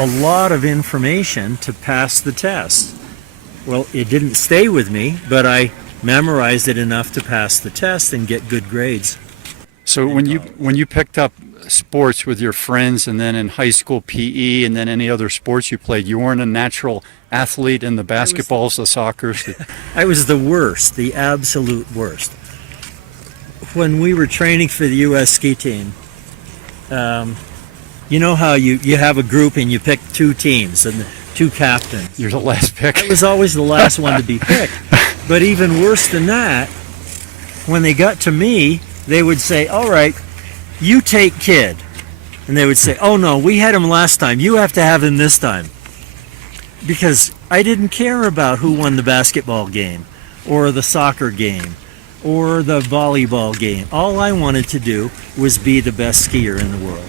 A lot of information to pass the test. Well, it didn't stay with me, but I memorized it enough to pass the test and get good grades. So when you picked up sports with your friends, and then in high school PE, and then any other sports you played, you weren't a natural athlete in the basketballs, the soccers? I was the worst, the absolute worst. When we were training for the U.S. ski team, you know how you have a group and you pick two teams and two captains. You're the last pick. I was always the last one to be picked. But even worse than that, when they got to me, they would say, all right, you take kid. And they would say, oh no, we had him last time. You have to have him this time. Because I didn't care about who won the basketball game or the soccer game or the volleyball game. All I wanted to do was be the best skier in the world.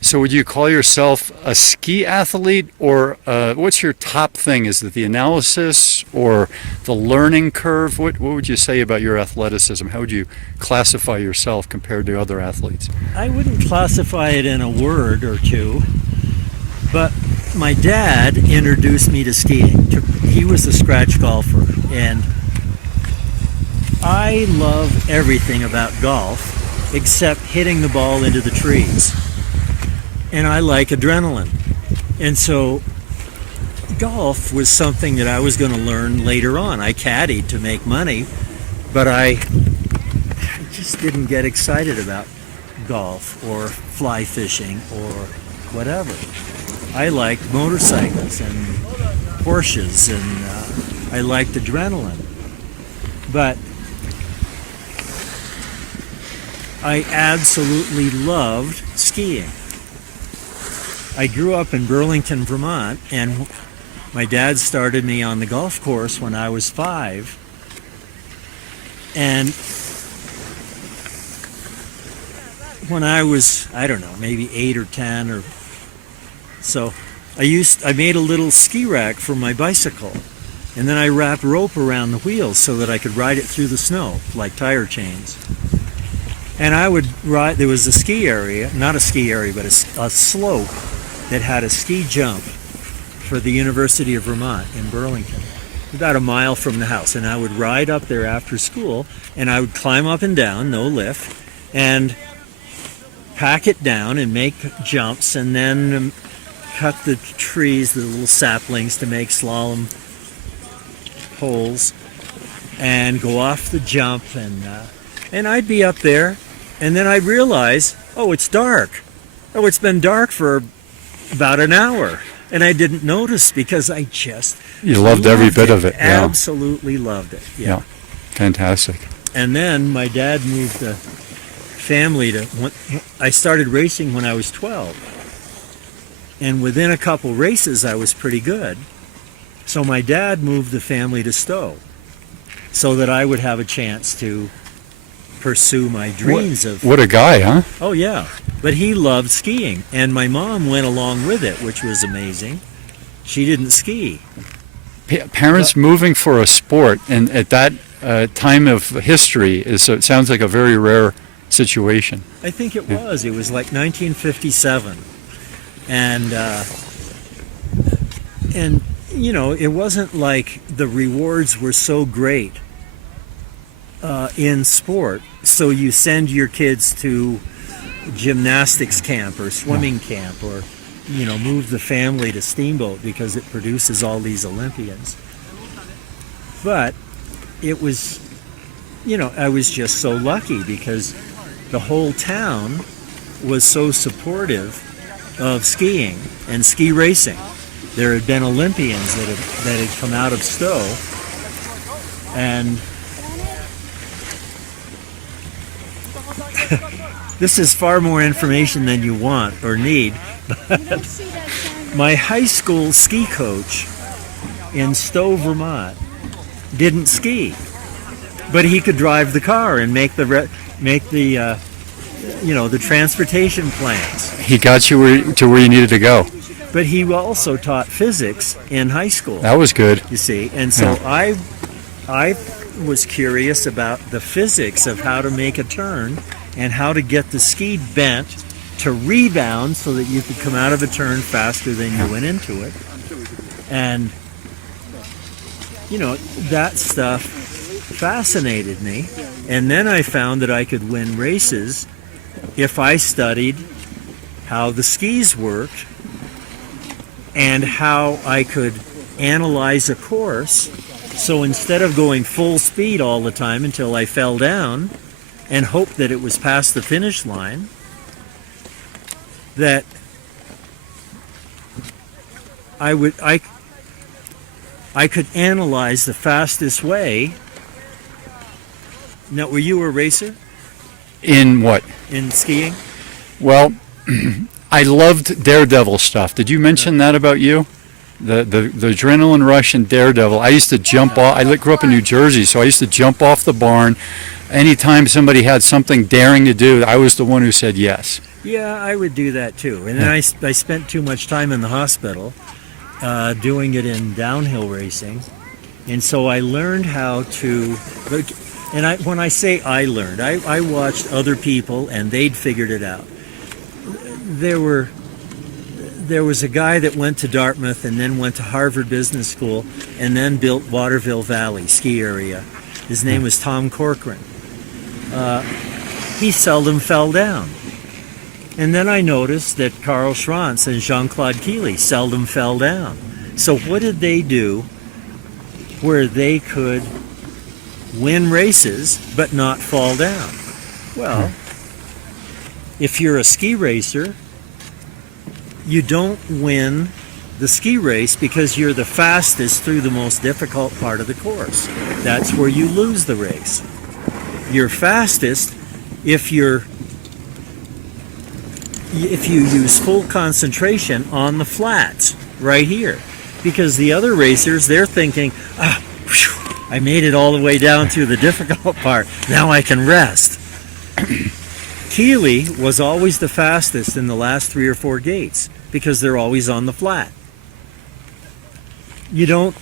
So would you call yourself a ski athlete, or what's your top thing? Is it the analysis or the learning curve? What would you say about your athleticism? How would you classify yourself compared to other athletes? I wouldn't classify it in a word or two, but my dad introduced me to skiing. He was a scratch golfer, and I love everything about golf except hitting the ball into the trees. And I like adrenaline. And so golf was something that I was going to learn later on. I caddied to make money, but I just didn't get excited about golf or fly fishing or whatever. I liked motorcycles and Porsches, and I liked adrenaline. But I absolutely loved skiing. I grew up in Burlington, Vermont, and my dad started me on the golf course when I was 5. And when I was, I don't know, maybe 8 or 10 or so, I made a little ski rack for my bicycle, and then I wrapped rope around the wheels so that I could ride it through the snow, like tire chains. And I would ride, there was a ski area, not a ski area, but a slope that had a ski jump for the University of Vermont in Burlington, about a mile from the house. And I would ride up there after school, and I would climb up and down, no lift, and pack it down and make jumps, and then cut the trees, the little saplings, to make slalom poles, and go off the jump, and I'd be up there, and then I'd realize, oh, it's dark. Oh, it's been dark for about an hour, and I didn't notice because I just loved every bit of it. Yeah. Absolutely loved it. Yeah. Fantastic. And then my dad moved the family to. I started racing when I was 12, and within a couple races I was pretty good. So my dad moved the family to Stowe, so that I would have a chance to pursue my dreams of. What a guy, huh? Oh yeah. But he loved skiing, and my mom went along with it, which was amazing. She didn't ski. Parents moving for a sport, and at that time of history, it sounds like a very rare situation. I think it was. It was like 1957, and you know, it wasn't like the rewards were so great in sport. So you send your kids to gymnastics camp or swimming camp, or you know, move the family to Steamboat because it produces all these Olympians. But it was, you know, I was just so lucky because the whole town was so supportive of skiing and ski racing. There had been Olympians that had come out of Stowe, and this is far more information than you want or need, but my high school ski coach in Stowe, Vermont, didn't ski, but he could drive the car and make the the transportation plans. He got you to where you needed to go. But he also taught physics in high school. That was good. You see, and so I was curious about the physics of how to make a turn and how to get the ski bent to rebound so that you could come out of a turn faster than you went into it. And that stuff fascinated me. And then I found that I could win races if I studied how the skis worked and how I could analyze a course. So instead of going full speed all the time until I fell down and hope that it was past the finish line, that I could analyze the fastest way. Now, were you a racer In what? in skiing? Well, I loved daredevil stuff. Did you mention that about you? The adrenaline rush and daredevil. I used to jump off. I grew up in New Jersey, so I used to jump off the barn. Anytime somebody had something daring to do, I was the one who said yes. Yeah, I would do that too. And then I spent too much time in the hospital doing it in downhill racing. And so I learned how to, and when I say I learned, I watched other people and they'd figured it out. There was a guy that went to Dartmouth and then went to Harvard Business School and then built Waterville Valley ski area. His name was Tom Corcoran. He seldom fell down. And then I noticed that Karl Schranz and Jean-Claude Keely seldom fell down. So what did they do where they could win races but not fall down? Well, if you're a ski racer, you don't win the ski race because you're the fastest through the most difficult part of the course. That's where you lose the race. You're fastest if you use full concentration on the flats right here. Because the other racers, they're thinking, I made it all the way down through the difficult part. Now I can rest. Keely was always the fastest in the last 3 or 4 gates because they're always on the flat. You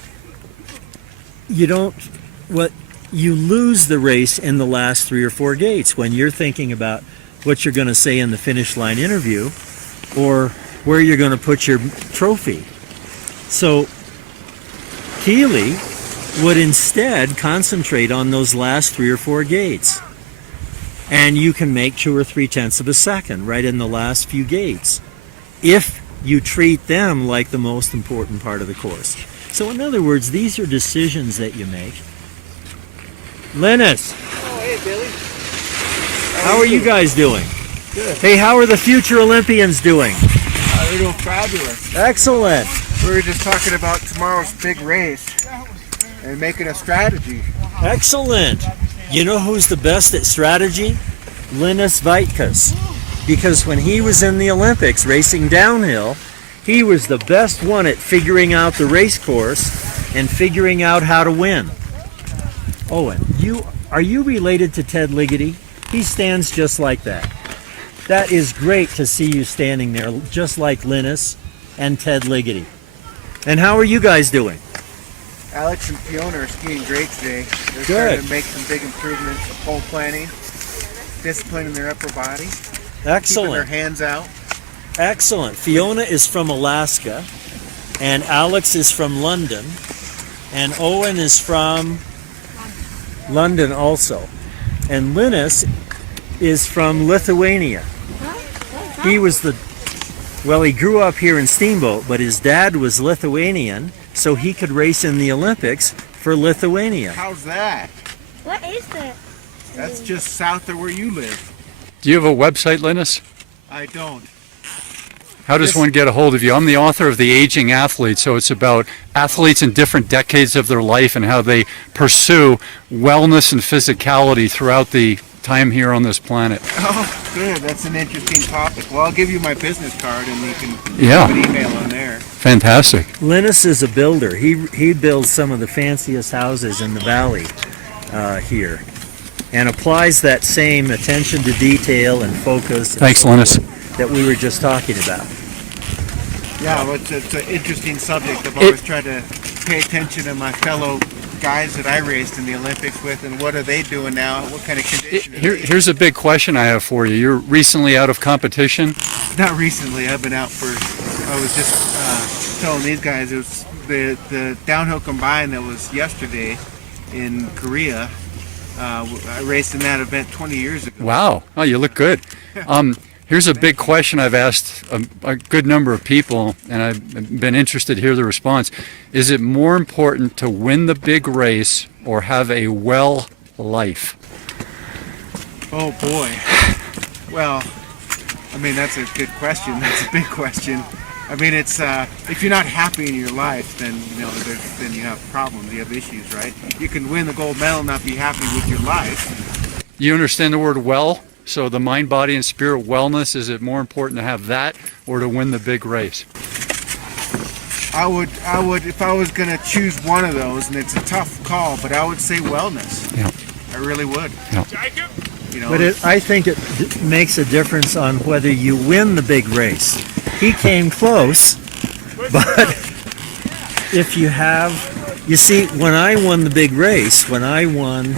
lose the race in the last 3 or 4 gates when you're thinking about what you're going to say in the finish line interview or where you're going to put your trophy. So Keely would instead concentrate on those last 3 or 4 gates. And you can make 2 or 3 tenths of a second right in the last few gates if you treat them like the most important part of the course. So in other words, these are decisions that you make. Linas, Oh, hey, Billy. how are you guys doing? Good. Hey, how are the future Olympians doing? They're doing fabulous. Excellent. We were just talking about tomorrow's big race and making a strategy. Excellent. You know who's the best at strategy? Linas Vaitkus. Because when he was in the Olympics racing downhill, he was the best one at figuring out the race course and figuring out how to win. Owen, are you related to Ted Ligety? He stands just like that. That is great to see you standing there just like Linas and Ted Ligety. And how are you guys doing? Alex and Fiona are skiing great today. They're Good. starting to make some big improvements to pole planning, disciplining their upper body, keeping their Excellent. hands out. Excellent. Fiona is from Alaska, and Alex is from London, and Owen is from London also. And Linas is from Lithuania. He grew up here in Steamboat, but his dad was Lithuanian, so he could race in the Olympics for Lithuania. How's that? What is that? That's just south of where you live. Do you have a website, Linus? I don't. How does one get a hold of you? I'm the author of The Aging Athlete, so it's about athletes in different decades of their life and how they pursue wellness and physicality throughout the time here on this planet. Oh, good. That's an interesting topic. Well, I'll give you my business card and you can Yeah. put an email on there. Fantastic. Linas is a builder. He builds some of the fanciest houses in the valley here. and applies that same attention to detail and focus. And Thanks, so Linas. forth that we were just talking about. Yeah, well, it's an interesting subject. I've always tried to pay attention to my fellow guys that I raced in the Olympics with, and what are they doing now? What kind of condition? Here's a big question I have for you. You're recently out of competition. Not recently. I've been out for. I was just telling these guys it was the downhill combined that was yesterday in Korea. I raced in that event 20 years ago. Wow. Oh, you look good. Here's a big question I've asked a good number of people, and I've been interested to hear the response. Is it more important to win the big race or have a well life? Oh boy. Well, I mean, that's a good question. That's a big question. I mean, it's if you're not happy in your life, then then you have problems. You have issues, right? You can win the gold medal and not be happy with your life. You understand the word well? So the mind, body, and spirit wellness, is it more important to have that or to win the big race? I would, if I was going to choose one of those, and it's a tough call, but I would say wellness. Yeah. I really would. Yeah. But I think it makes a difference on whether you win the big race. He came close, but if you have, you see, when I won the big race, when I won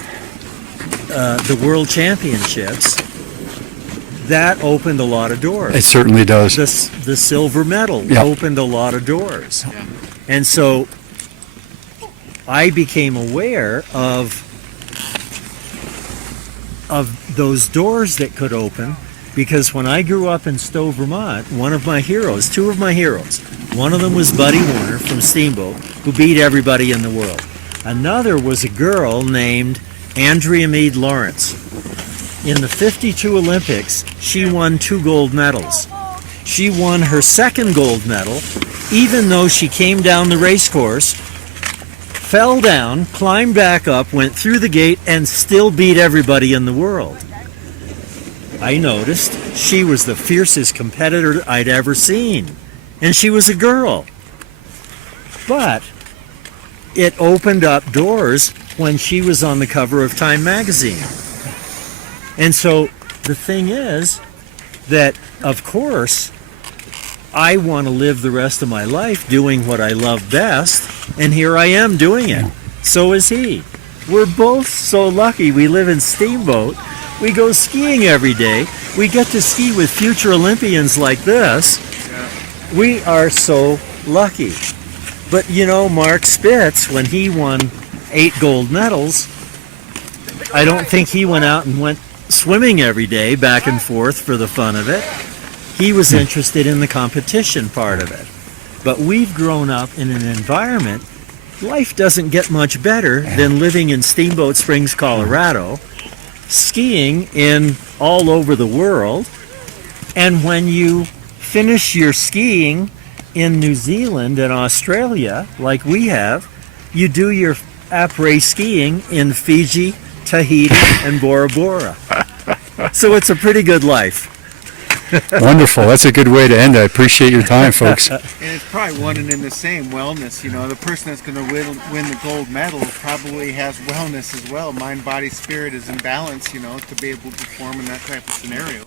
the World Championships, that opened a lot of doors. It certainly does. The silver medal opened a lot of doors. Yeah. And so I became aware of those doors that could open, because when I grew up in Stowe, Vermont, two of my heroes, one of them was Buddy Warner from Steamboat, who beat everybody in the world. Another was a girl named Andrea Meade Lawrence. In the 52 Olympics, she won 2 gold medals. She won her second gold medal, even though she came down the race course, fell down, climbed back up, went through the gate, and still beat everybody in the world. I noticed she was the fiercest competitor I'd ever seen, and she was a girl. But it opened up doors when she was on the cover of Time magazine. And so the thing is that, of course, I want to live the rest of my life doing what I love best, and here I am doing it. So is he. We're both so lucky. We live in Steamboat. We go skiing every day. We get to ski with future Olympians like this. We are so lucky. But Mark Spitz, when he won 8 gold medals, I don't think he went out and went swimming every day back and forth for the fun of it. He was interested in the competition part of it. But we've grown up in an environment, life doesn't get much better than living in Steamboat Springs, Colorado, skiing in all over the world. And when you finish your skiing in New Zealand and Australia, like we have, you do your apres-skiing in Fiji, Tahiti, and Bora Bora. So it's a pretty good life. Wonderful. That's a good way to end. I appreciate your time, folks. And it's probably one and in the same, wellness. The person that's going to win the gold medal probably has wellness as well. Mind, body, spirit is in balance, to be able to perform in that type of scenario.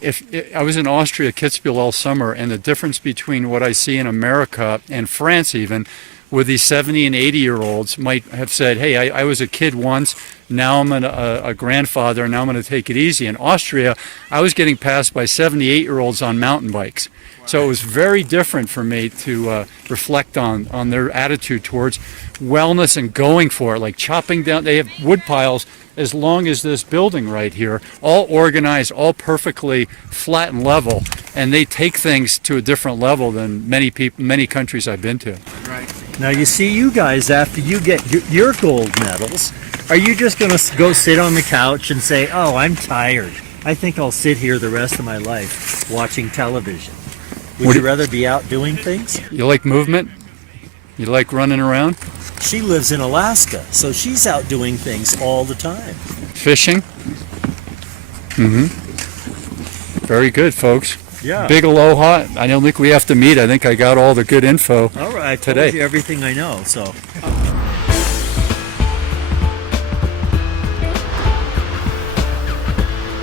I was in Austria, Kitzbühel all summer, and the difference between what I see in America and France even, where these 70 and 80-year-olds might have said, hey, I was a kid once, now I'm a grandfather, and now I'm going to take it easy. In Austria, I was getting passed by 78-year-olds on mountain bikes. Wow. So it was very different for me to reflect on their attitude towards wellness and going for it, like chopping down. They have wood piles as long as this building right here, all organized, all perfectly flat and level, and they take things to a different level than many countries I've been to. Right. Now you see, you guys, after you get your gold medals, are you just going to go sit on the couch and say, oh, I'm tired, I think I'll sit here the rest of my life watching television? Would you rather be out doing things? You like movement? You like running around? She lives in Alaska, so she's out doing things all the time. Fishing? Very good, folks. Yeah. Big aloha. I don't think we have to meet. I think I got all the good info All right, I told today. you everything I know, so.